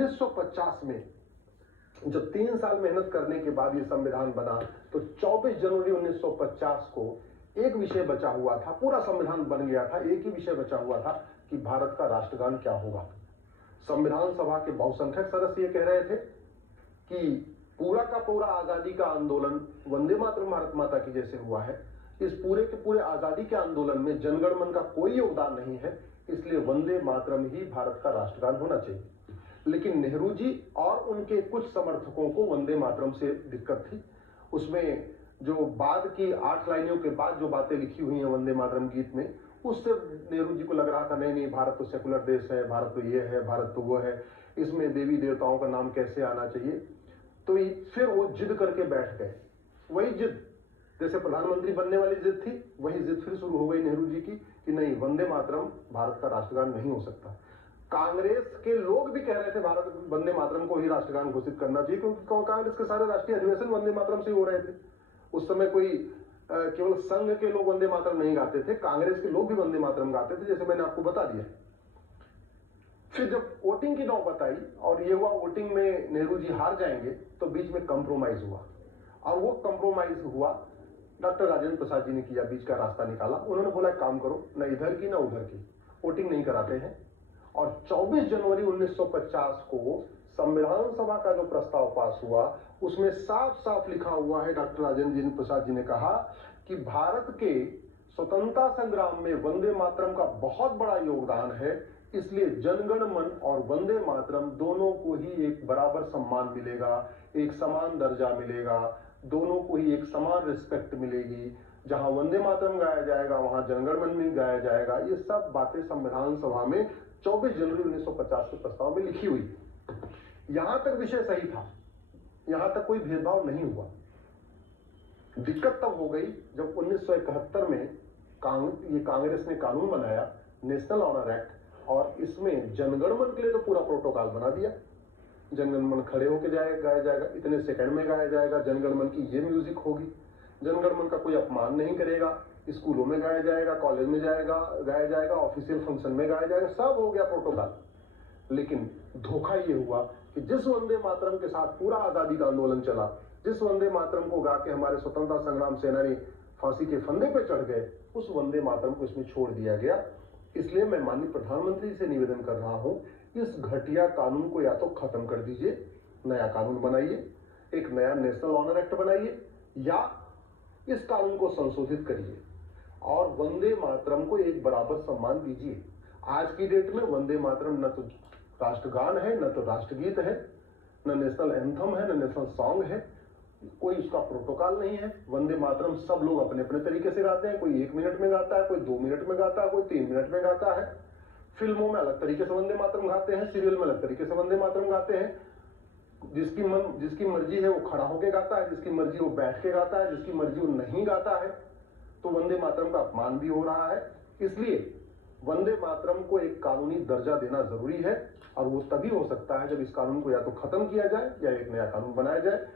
1950 में जब 3 साल मेहनत करने के बाद ये संविधान बना, तो 24 जनवरी 1950 को एक विषय बचा हुआ था। पूरा संविधान बन गया था, एक ही विषय बचा हुआ था कि भारत का राष्ट्रगान क्या होगा। संविधान सभा के बहुसंख्यक सदस्य ये कह रहे थे कि पूरा का पूरा आजादी का आंदोलन वंदे मातरम भारत माता की जैसे हुआ है। इस पूरे के पूरे आजादी के आंदोलन में जनगण मन का कोई योगदान नहीं है, इसलिए वंदे मातरम ही भारत का राष्ट्रगान होना चाहिए। लेकिन नेहरू जी और उनके कुछ समर्थकों को वंदे मातरम से दिक्कत थी। उसमें जो बाद की 8 लाइनों के बाद जो बातें लिखी हुई हैं वंदे मातरम गीत में, उससे नेहरू जी को लग रहा था नहीं भारत तो सेकुलर देश है, भारत तो ये है, भारत तो वो है, इसमें देवी देवताओं का नाम कैसे आना चाहिए। तो फिर वो जिद करके बैठ गए। वही जिद जैसे प्रधानमंत्री बनने वाली जिद थी, वही जिद फिर शुरू हो गई नेहरू जी की कि नहीं, वंदे मातरम भारत का राष्ट्रगान नहीं हो सकता। कांग्रेस के लोग भी कह रहे थे भारत वंदे मातरम को ही राष्ट्रगान घोषित करना चाहिए, क्योंकि कांग्रेस के सारे राष्ट्रीय अधिवेशन वंदे मातरम से हो रहे थे। उस समय कोई केवल संघ के लोग वंदे मातरम नहीं गाते थे, कांग्रेस के लोग भी वंदे मातरम गाते थे, जैसे मैंने आपको बता दिया। फिर जब वोटिंग की नौबत आई और ये हुआ वोटिंग में नेहरू जी हार जाएंगे, तो बीच में कंप्रोमाइज हुआ। और वो कंप्रोमाइज हुआ डॉक्टर राजेंद्र प्रसाद जी ने किया, बीच का रास्ता निकाला। उन्होंने बोला काम करो, न इधर की न उधर की, वोटिंग नहीं कराते हैं। और 24 जनवरी 1950 को संविधान सभा का जो प्रस्ताव पास हुआ, उसमें साफ साफ लिखा हुआ है, डॉक्टर राजेंद्र प्रसाद जी ने कहा कि भारत के स्वतंत्रता संग्राम में वंदे मातरम का बहुत बड़ा योगदान है, इसलिए जनगण मन और वंदे मातरम दोनों को ही एक बराबर सम्मान मिलेगा, एक समान दर्जा मिलेगा, दोनों को ही एक समान रिस्पेक्ट मिलेगी। जहां वंदे मातरम गाया जाएगा वहां जनगण मन भी गाया जाएगा। ये सब बातें संविधान सभा में 24 जनवरी 1950 के प्रस्ताव में लिखी हुई। यहां तक विषय सही था, यहां तक कोई भेदभाव नहीं हुआ। दिक्कत तब हो गई जब 1971 में ये कांग्रेस ने कानून बनाया, नेशनल ऑनर एक्ट, और इसमें जनगण मन के लिए तो पूरा प्रोटोकॉल बना दिया। जनगण मन खड़े होकर गाया जाएगा, इतने सेकंड में गाया जाएगा, जनगण मन की ये म्यूजिक होगी, जनगण मन का कोई अपमान नहीं करेगा, स्कूलों में गाया जाएगा, कॉलेज में गाया जाएगा, ऑफिशियल फंक्शन में गाया जाएगा, सब हो गया प्रोटोकॉल। लेकिन धोखा ये हुआ कि जिस वंदे मातरम के साथ पूरा आजादी का आंदोलन चला, जिस वंदे मातरम को गा के हमारे स्वतंत्रता संग्राम सेनानी फांसी के फंदे पे चढ़ गए, उस वंदे मातरम को इसमें छोड़ दिया गया। इसलिए मैं माननीय प्रधानमंत्री से निवेदन कर रहा हूं, इस घटिया कानून को या तो खत्म कर दीजिए, नया कानून बनाइए, एक नया नेशनल ऑनर एक्ट बनाइए, या इस कानून को संशोधित करिए और वंदे मातरम को एक बराबर सम्मान दीजिए। आज की डेट में वंदे मातरम न तो राष्ट्रगान है, न तो राष्ट्रगीत है, न नेशनल एंथम है, न नेशनल सॉन्ग है, कोई उसका प्रोटोकॉल नहीं है। वंदे मातरम सब लोग अपने अपने तरीके से गाते हैं, कोई 1 मिनट में गाता है, कोई 2 मिनट में गाता है, कोई 3 मिनट में गाता है। फिल्मों में अलग तरीके से वंदे मातरम गाते हैं, सीरियल में अलग तरीके से वंदे मातरम गाते हैं। जिसकी मर्जी है वो खड़ा होकर गाता है, जिसकी मर्जी वो बैठ के गाता है, जिसकी मर्जी वो नहीं गाता है। तो वंदे मातरम का अपमान भी हो रहा है। इसलिए वंदे मातरम को एक कानूनी दर्जा देना जरूरी है, और वो तभी हो सकता है जब इस कानून को या तो खत्म किया जाए या एक नया कानून बनाया जाए।